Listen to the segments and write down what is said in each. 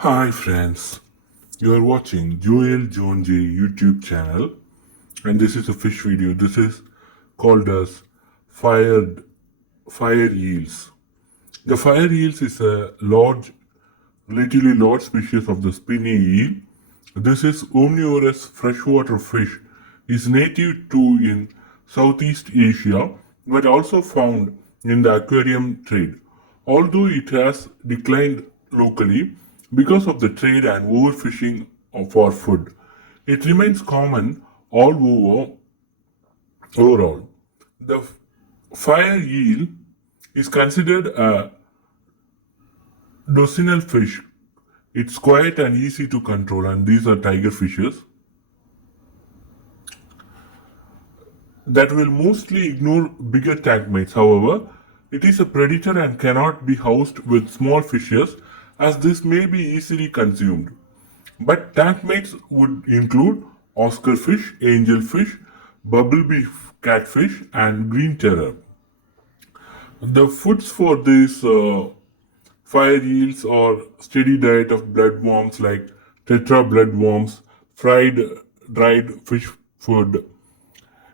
Hi friends, you are watching Joel Jones YouTube channel and this is a fish video. This is called as fired fire eels. The fire eels is a relatively large species of the spiny eel. This is omnivorous freshwater fish. Is native to in Southeast Asia but also found in the aquarium trade. Although it has declined locally because of the trade and overfishing for food, it remains common all over overall. The fire eel is considered a docile fish. It's quiet and easy to control, and these are tiger fishes that will mostly ignore bigger tank mates. However, it is a predator and cannot be housed with small fishes as this may be easily consumed. But tank mates would include Oscar fish, angelfish, bumblebee catfish, and green terror. The foods for these fire eels are steady diet of bloodworms like tetra bloodworms, fried dried fish food.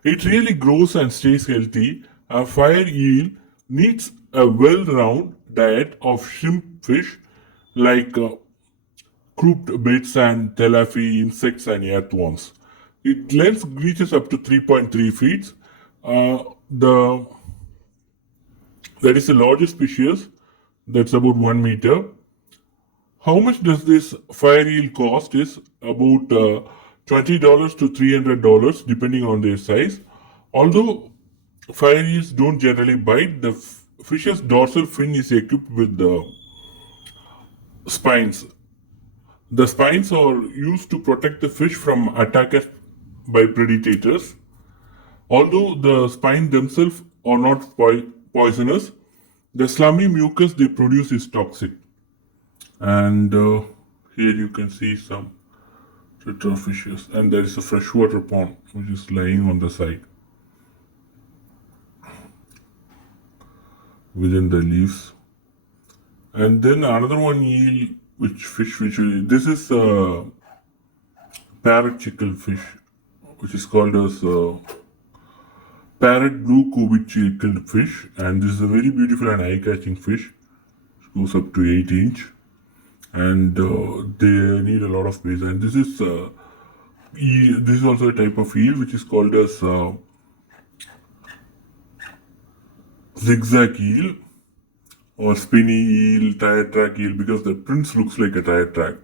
It really grows and stays healthy. A fire eel needs a well-rounded diet of shrimp fish like crouped bits and tilapia, insects and earthworms. Its length reaches up to 3.3 feet. The That is the largest species. That's about 1 meter. How much does this fire eel cost? Is about $20 to $300 depending on their size. Although fire eels don't generally bite, the fish's dorsal fin is equipped with the spines. The spines are used to protect the fish from attackers by predators. Although the spines themselves are not poisonous, the slimy mucus they produce is toxic. And here you can see some fishes, and there is a freshwater pond which is lying on the side within the leaves. And then another one eel, this is a parrot chickle fish, which is called as parrot blue cobit chickled fish, and this is a very beautiful and eye-catching fish. It goes up to 8 inch, and they need a lot of space. And this is also a type of eel which is called as Zig Zag Eel or spinny eel, tire track eel, because the prints looks like a tire track.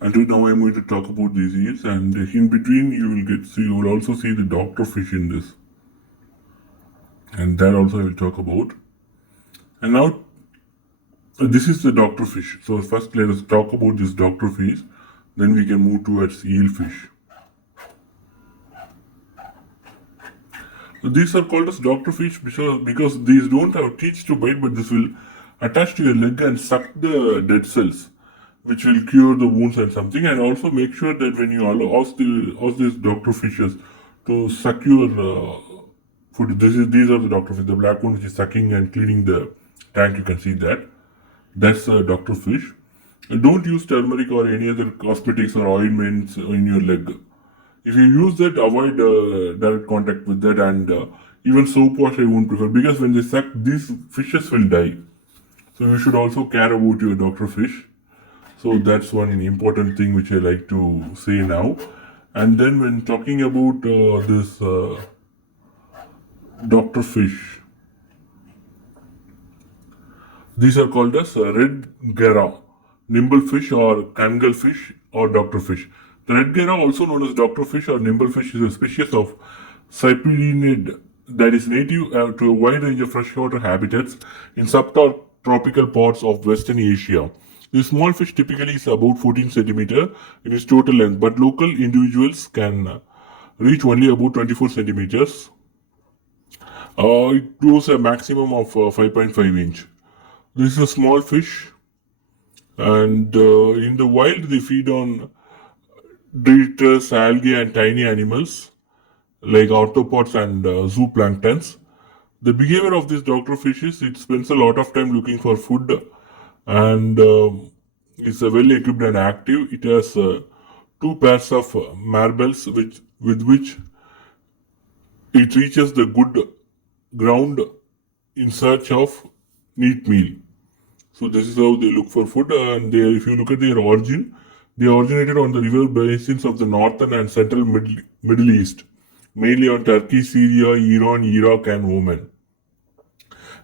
And now I'm going to talk about these eels, and in between you will also see the doctor fish in this, and that also I will talk about. And now this is the doctor fish. So first let us talk about this doctor fish, then we can move towards eel fish. So these are called as doctor fish because these don't have teeth to bite, but this will attach to your leg and suck the dead cells, which will cure the wounds and something. And also make sure that when you ask these doctor fishes to suck your food, these are the doctor fish. The black one which is sucking and cleaning the tank, you can see that. That's a doctor fish. And don't use turmeric or any other cosmetics or ointments in your leg. If you use that, avoid direct contact with that, and even soap wash I won't prefer, because when they suck, these fishes will die. So you should also care about your doctor fish. So that's one important thing which I like to say now. And then when talking about this doctor fish, these are called as red gera, nimble fish or kangal fish or doctor fish. The red gera, also known as doctor fish or nimble fish, is a species of cyprinid that is native to a wide range of freshwater habitats in subtropical parts of Western Asia. This small fish typically is about 14 centimeter in its total length, but local individuals can reach only about 24 centimeters. It grows a maximum of 5.5 inch. This is a small fish, and in the wild they feed on detritus, algae, and tiny animals like arthropods and zooplanktons. The behavior of this doctor fish is it spends a lot of time looking for food, and is well equipped and active. It has two pairs of marbles with which it reaches the good ground in search of neat meal. So this is how they look for food. And if you look at their origin, they originated on the river basins of the northern and central Middle East, mainly on Turkey, Syria, Iran, Iraq, and Oman.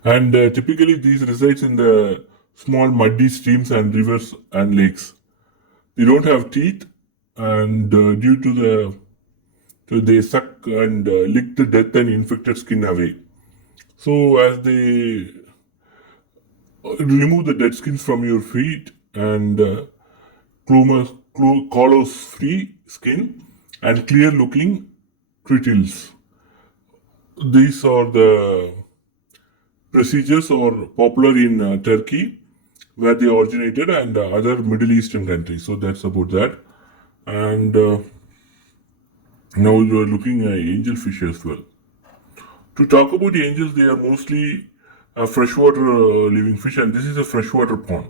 And typically, these resides in the small muddy streams and rivers and lakes. They don't have teeth, and due to they suck and lick the dead and infected skin away. So as they remove the dead skins from your feet and colors free skin and clear looking trittles. These are the procedures are popular in Turkey where they originated and other Middle Eastern countries. So that's about that. And now we are looking at angelfish as well. To talk about the angels, they are mostly freshwater living fish, and this is a freshwater pond.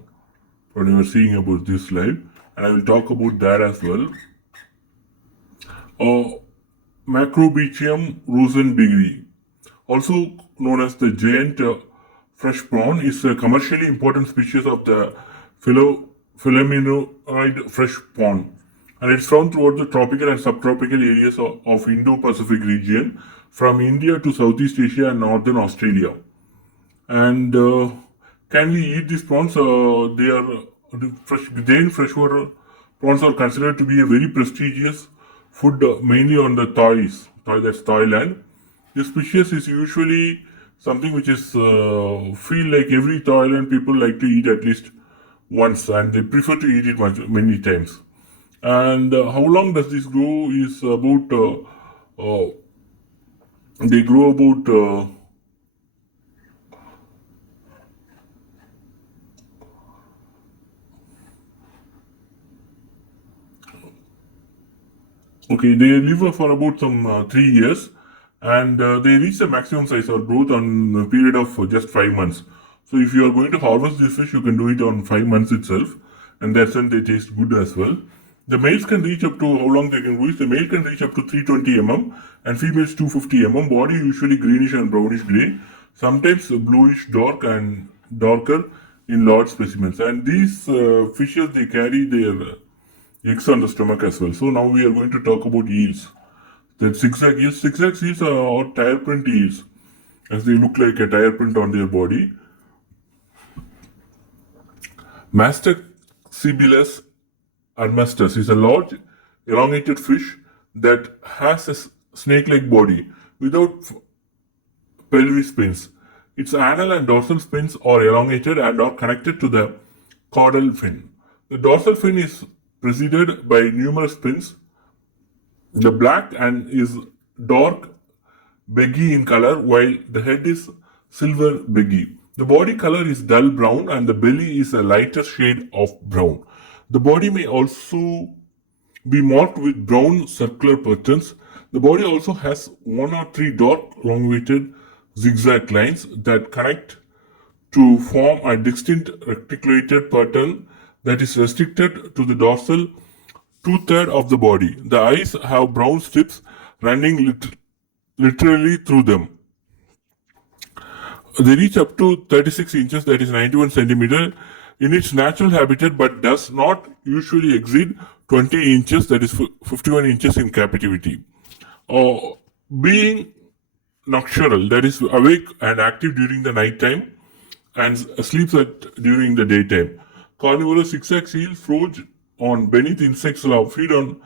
When you are seeing about this slide, and I will talk about that as well. Macrobrachium rosenbergii, also known as the giant fresh prawn, is a commercially important species of the palaemonid fresh prawn, and it's found throughout the tropical and subtropical areas of Indo-Pacific region, from India to Southeast Asia and northern Australia. And can we eat these prawns? They are giant freshwater prawns are considered to be a very prestigious food, mainly on the that's Thailand. This species is usually something which is feel like every Thailand people like to eat at least once, and they prefer to eat it many times. And how long does this grow? Is about they grow about okay, they live for about some 3 years, and they reach the maximum size or growth on a period of just 5 months. So if you are going to harvest this fish, you can do it on 5 months itself, and that's when they taste good as well. The males can reach up to how long they can reach. The male can reach up to 320 mm and females 250 mm. Body usually greenish and brownish gray, sometimes bluish dark and darker in large specimens. And these fishes, they carry their eggs on the stomach as well. So now we are going to talk about eels. The zigzag eels. Zigzag eels are tire print eels, as they look like a tire print on their body. Mastacibulus armastus is a large, elongated fish that has a snake-like body without pelvis spines. Its anal and dorsal spines are elongated and are connected to the caudal fin. The dorsal fin is preceded by numerous spines. The black and is dark beggy in color, while the head is silver beggy. The body color is dull brown and the belly is a lighter shade of brown. The body may also be marked with brown circular patterns. The body also has 1 or 3 dark elongated zigzag lines that connect to form a distinct reticulated pattern that is restricted to the dorsal two-thirds of the body. The eyes have brown strips running literally through them. They reach up to 36 inches, that is 91 centimeter, in its natural habitat, but does not usually exceed 20 inches, that is 51 inches in captivity. Being nocturnal, that is awake and active during the night time and sleeps during the daytime. Carnivorous zigzag seals forage on beneath insects, feed on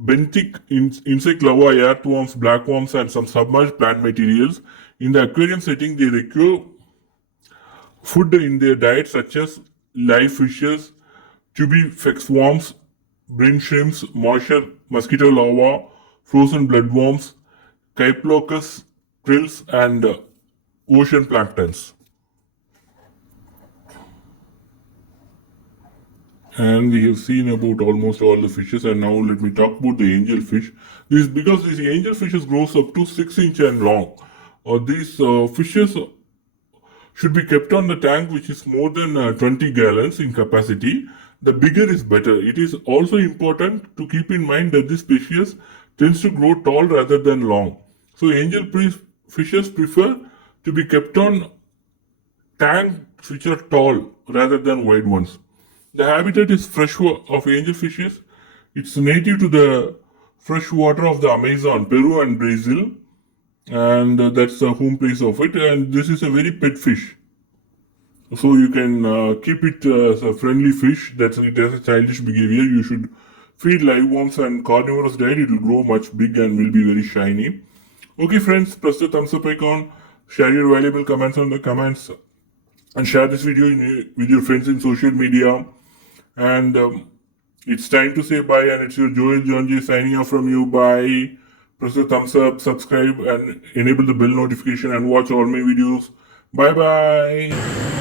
benthic insect larvae, earthworms, blackworms, and some submerged plant materials. In the aquarium setting, they require food in their diet such as live fishes, tubifex worms, brim shrimps, moisture mosquito larvae, frozen bloodworms, Cyplocus krills, and ocean planktons. And we have seen about almost all the fishes, and now let me talk about the angelfish. This because these angelfishes grows up to 6 inches and long. These fishes should be kept on the tank which is more than 20 gallons in capacity. the bigger is better. It is also important to keep in mind that this species tends to grow tall rather than long. So fishes prefer to be kept on tanks which are tall rather than wide ones. The habitat is of angelfishes. It's native to the fresh water of the Amazon, Peru and Brazil, and that's the home place of it. And this is a very pet fish, so you can keep it as a friendly fish. It has a childish behavior. You should feed live worms and carnivorous diet. It will grow much big and will be very shiny. Okay, friends, press the thumbs up icon, share your valuable comments on the comments, and share this video with your friends in social media. And it's time to say bye, and it's your Joel John J signing off from you. Bye. Press the thumbs up, subscribe, and enable the bell notification, and watch all my videos. Bye bye.